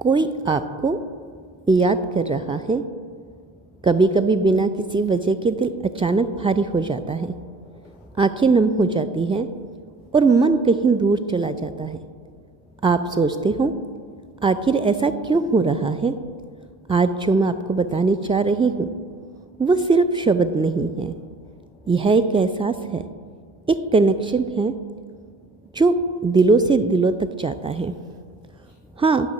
कोई आपको याद कर रहा है। कभी कभी बिना किसी वजह के दिल अचानक भारी हो जाता है, आंखें नम हो जाती हैं और मन कहीं दूर चला जाता है। आप सोचते हो आखिर ऐसा क्यों हो रहा है। आज जो मैं आपको बताने जा रही हूँ वो सिर्फ शब्द नहीं है, यह एक एहसास है, एक कनेक्शन है जो दिलों से दिलों तक जाता है। हाँ,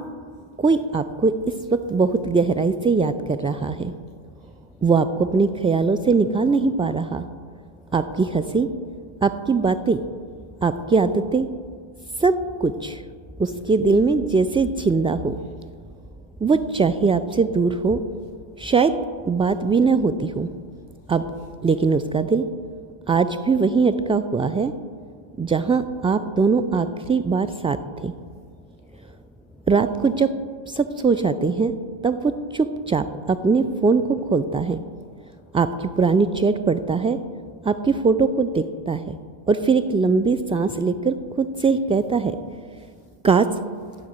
कोई आपको इस वक्त बहुत गहराई से याद कर रहा है। वो आपको अपने ख्यालों से निकाल नहीं पा रहा। आपकी हंसी, आपकी बातें, आपकी आदतें, सब कुछ उसके दिल में जैसे जिंदा हो। वो चाहे आपसे दूर हो, शायद बात भी न होती हो अब, लेकिन उसका दिल आज भी वहीं अटका हुआ है जहां आप दोनों आखिरी बार साथ थे। रात को जब सब सो जाते हैं तब वो चुपचाप अपने फ़ोन को खोलता है, आपकी पुरानी चैट पढ़ता है, आपकी फ़ोटो को देखता है और फिर एक लंबी सांस लेकर खुद से ही कहता है, काश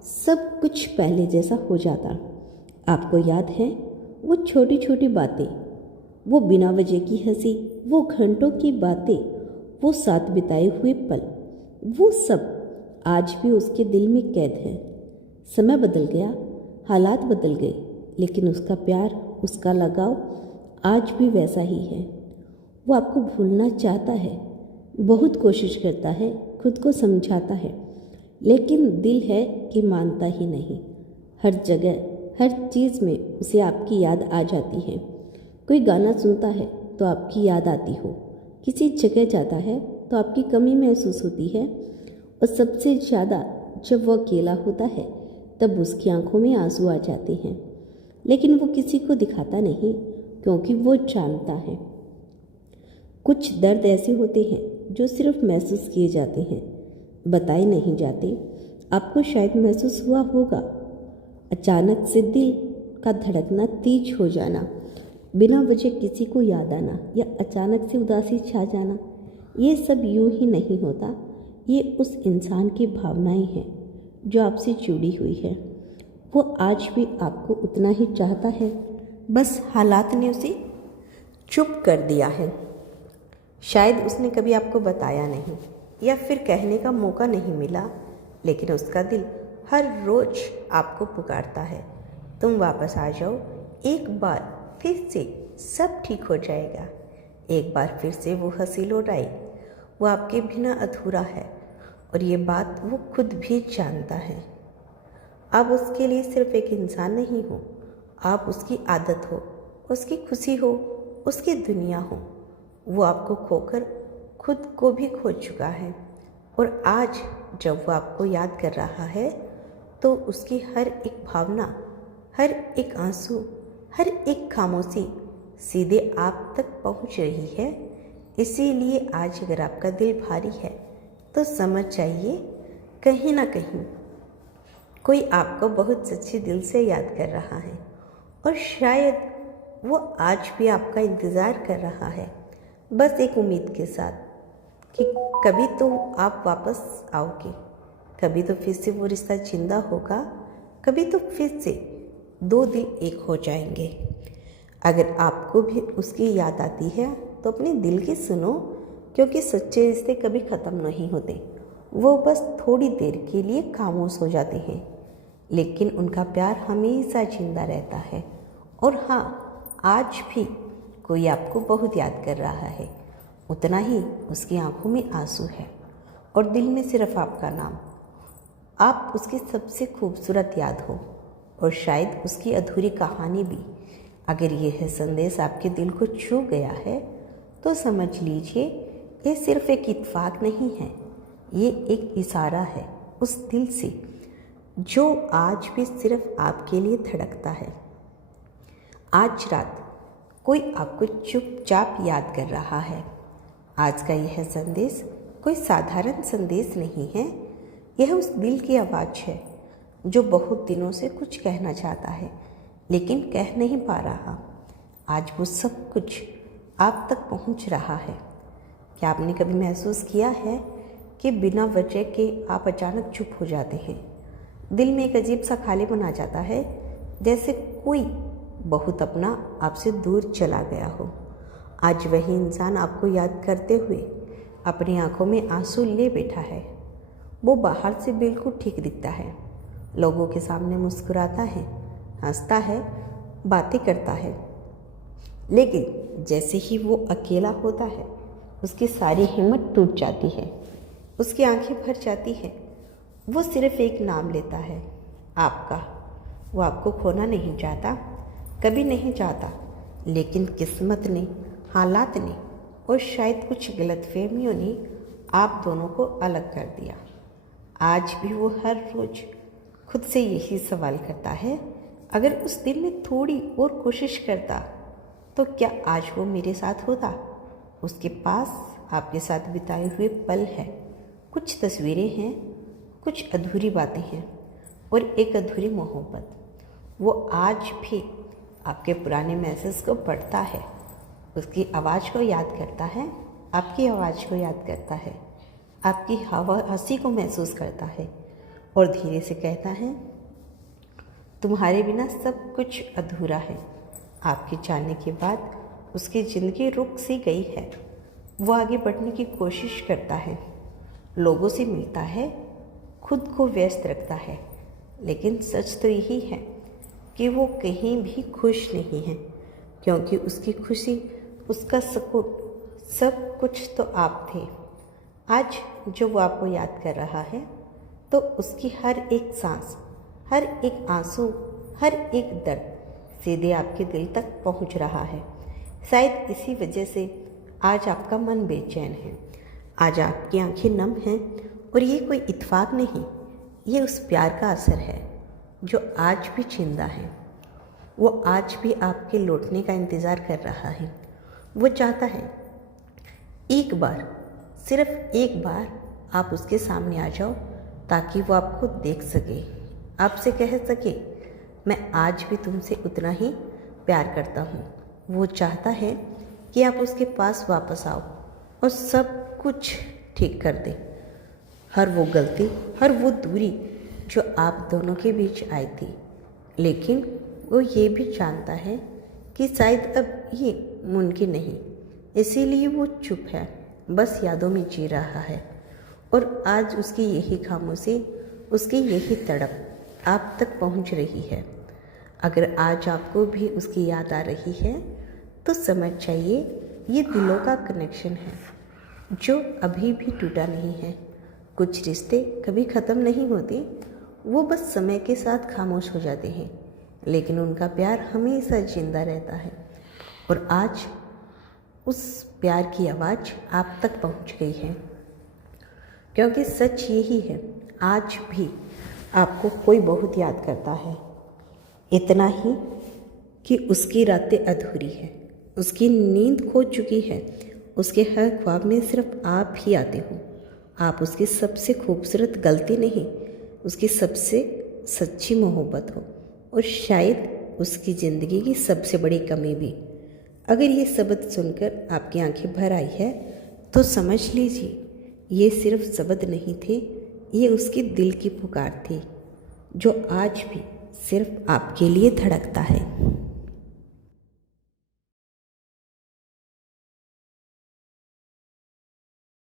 सब कुछ पहले जैसा हो जाता। आपको याद है वो छोटी छोटी बातें, वो बिना वजह की हंसी, वो घंटों की बातें, वो साथ बिताए हुए पल, वो सब आज भी उसके दिल में कैद है। समय बदल गया, हालात बदल गए, लेकिन उसका प्यार, उसका लगाव आज भी वैसा ही है। वो आपको भूलना चाहता है, बहुत कोशिश करता है, खुद को समझाता है, लेकिन दिल है कि मानता ही नहीं। हर जगह, हर चीज़ में उसे आपकी याद आ जाती है। कोई गाना सुनता है तो आपकी याद आती हो, किसी जगह जाता है तो आपकी कमी महसूस होती है, और सबसे ज़्यादा जब वो अकेला होता है तब उसकी आंखों में आंसू आ जाते हैं। लेकिन वो किसी को दिखाता नहीं, क्योंकि वो जानता है कुछ दर्द ऐसे होते हैं जो सिर्फ महसूस किए जाते हैं, बताए नहीं जाते। आपको शायद महसूस हुआ होगा, अचानक से दिल का धड़कना तेज हो जाना, बिना वजह किसी को याद आना, या अचानक से उदासी छा जाना। ये सब यूं ही नहीं होता, ये उस इंसान की भावनाएं हैं जो आपसे जुड़ी हुई है। वो आज भी आपको उतना ही चाहता है, बस हालात ने उसे चुप कर दिया है। शायद उसने कभी आपको बताया नहीं, या फिर कहने का मौका नहीं मिला, लेकिन उसका दिल हर रोज आपको पुकारता है, तुम वापस आ जाओ, एक बार फिर से सब ठीक हो जाएगा। एक बार फिर से वो हंसी लौट आई। वो आपके बिना अधूरा है, और ये बात वो खुद भी जानता है। आप उसके लिए सिर्फ एक इंसान नहीं हो, आप उसकी आदत हो, उसकी खुशी हो, उसकी दुनिया हो। वो आपको खोकर खुद को भी खो चुका है, और आज जब वो आपको याद कर रहा है तो उसकी हर एक भावना, हर एक आंसू, हर एक खामोशी सीधे आप तक पहुंच रही है। इसीलिए आज अगर आपका दिल भारी है तो समझ जाइए, कहीं ना कहीं कोई आपको बहुत सच्चे दिल से याद कर रहा है, और शायद वो आज भी आपका इंतज़ार कर रहा है, बस एक उम्मीद के साथ कि कभी तो आप वापस आओगे, कभी तो फिर से वो रिश्ता जिंदा होगा, कभी तो फिर से दो दिल एक हो जाएंगे। अगर आपको भी उसकी याद आती है तो अपने दिल की सुनो, क्योंकि सच्चे रिश्ते कभी ख़त्म नहीं होते, वो बस थोड़ी देर के लिए खामोश हो जाते हैं, लेकिन उनका प्यार हमेशा जिंदा रहता है। और हाँ, आज भी कोई आपको बहुत याद कर रहा है, उतना ही उसकी आंखों में आंसू है और दिल में सिर्फ आपका नाम। आप उसकी सबसे खूबसूरत याद हो, और शायद उसकी अधूरी कहानी भी। अगर यह संदेश आपके दिल को छू गया है तो समझ लीजिए, ये सिर्फ एक इत्तेफाक नहीं है, ये एक इशारा है उस दिल से जो आज भी सिर्फ आपके लिए धड़कता है। आज रात कोई आपको चुपचाप याद कर रहा है। आज का यह संदेश कोई साधारण संदेश नहीं है, यह उस दिल की आवाज़ है जो बहुत दिनों से कुछ कहना चाहता है, लेकिन कह नहीं पा रहा। आज वो सब कुछ आप तक पहुंच रहा है। क्या आपने कभी महसूस किया है कि बिना वजह के आप अचानक चुप हो जाते हैं, दिल में एक अजीब सा खालीपन आ जाता है, जैसे कोई बहुत अपना आपसे दूर चला गया हो। आज वही इंसान आपको याद करते हुए अपनी आंखों में आंसू ले बैठा है। वो बाहर से बिल्कुल ठीक दिखता है, लोगों के सामने मुस्कुराता है, हंसता है, बातें करता है, लेकिन जैसे ही वो अकेला होता है उसकी सारी हिम्मत टूट जाती है, उसकी आंखें भर जाती हैं। वो सिर्फ एक नाम लेता है, आपका। वो आपको खोना नहीं चाहता, कभी नहीं चाहता, लेकिन किस्मत ने, हालात ने और शायद कुछ गलतफहमियों ने आप दोनों को अलग कर दिया। आज भी वो हर रोज़ खुद से यही सवाल करता है, अगर उस दिन में थोड़ी और कोशिश करता तो क्या आज वो मेरे साथ होता। उसके पास आपके साथ बिताए हुए पल है, कुछ तस्वीरें हैं, कुछ अधूरी बातें हैं और एक अधूरी मोहब्बत। वो आज भी आपके पुराने मैसेज को पढ़ता है, उसकी आवाज़ को याद करता है, आपकी आवाज़ को याद करता है, आपकी हंसी को महसूस करता है और धीरे से कहता है, तुम्हारे बिना सब कुछ अधूरा है। आपके जाने के बाद उसकी ज़िंदगी रुक सी गई है। वो आगे बढ़ने की कोशिश करता है, लोगों से मिलता है, खुद को व्यस्त रखता है, लेकिन सच तो यही है कि वो कहीं भी खुश नहीं है, क्योंकि उसकी खुशी, उसका सुकून, सब कुछ तो आप थे। आज जो वो आपको याद कर रहा है, तो उसकी हर एक सांस, हर एक आंसू, हर एक दर्द सीधे आपके दिल तक पहुंच रहा है। शायद इसी वजह से आज आपका मन बेचैन है, आज आपकी आंखें नम हैं और ये कोई इत्तेफाक नहीं, ये उस प्यार का असर है जो आज भी जिंदा है। वो आज भी आपके लौटने का इंतज़ार कर रहा है। वो चाहता है एक बार, सिर्फ एक बार आप उसके सामने आ जाओ, ताकि वो आपको देख सके, आपसे कह सके, मैं आज भी तुमसे उतना ही प्यार करता हूँ। वो चाहता है कि आप उसके पास वापस आओ और सब कुछ ठीक कर दे, हर वो गलती, हर वो दूरी जो आप दोनों के बीच आई थी। लेकिन वो ये भी जानता है कि शायद अब ये मुमकिन नहीं, इसीलिए वो चुप है, बस यादों में जी रहा है। और आज उसकी यही खामोशी, उसकी यही तड़प आप तक पहुंच रही है। अगर आज आपको भी उसकी याद आ रही है तो समझ जाइए, ये दिलों का कनेक्शन है जो अभी भी टूटा नहीं है। कुछ रिश्ते कभी ख़त्म नहीं होते, वो बस समय के साथ खामोश हो जाते हैं, लेकिन उनका प्यार हमेशा जिंदा रहता है। और आज उस प्यार की आवाज़ आप तक पहुंच गई है, क्योंकि सच यही है, आज भी आपको कोई बहुत याद करता है। इतना ही कि उसकी रातें अधूरी है, उसकी नींद खो चुकी है, उसके हर ख्वाब में सिर्फ आप ही आते हो। आप उसकी सबसे खूबसूरत गलती नहीं, उसकी सबसे सच्ची मोहब्बत हो, और शायद उसकी ज़िंदगी की सबसे बड़ी कमी भी। अगर ये शब्द सुनकर आपकी आंखें भर आई है तो समझ लीजिए, ये सिर्फ शब्द नहीं थे, ये उसकी दिल की पुकार थी, जो आज भी सिर्फ आपके लिए धड़कता है।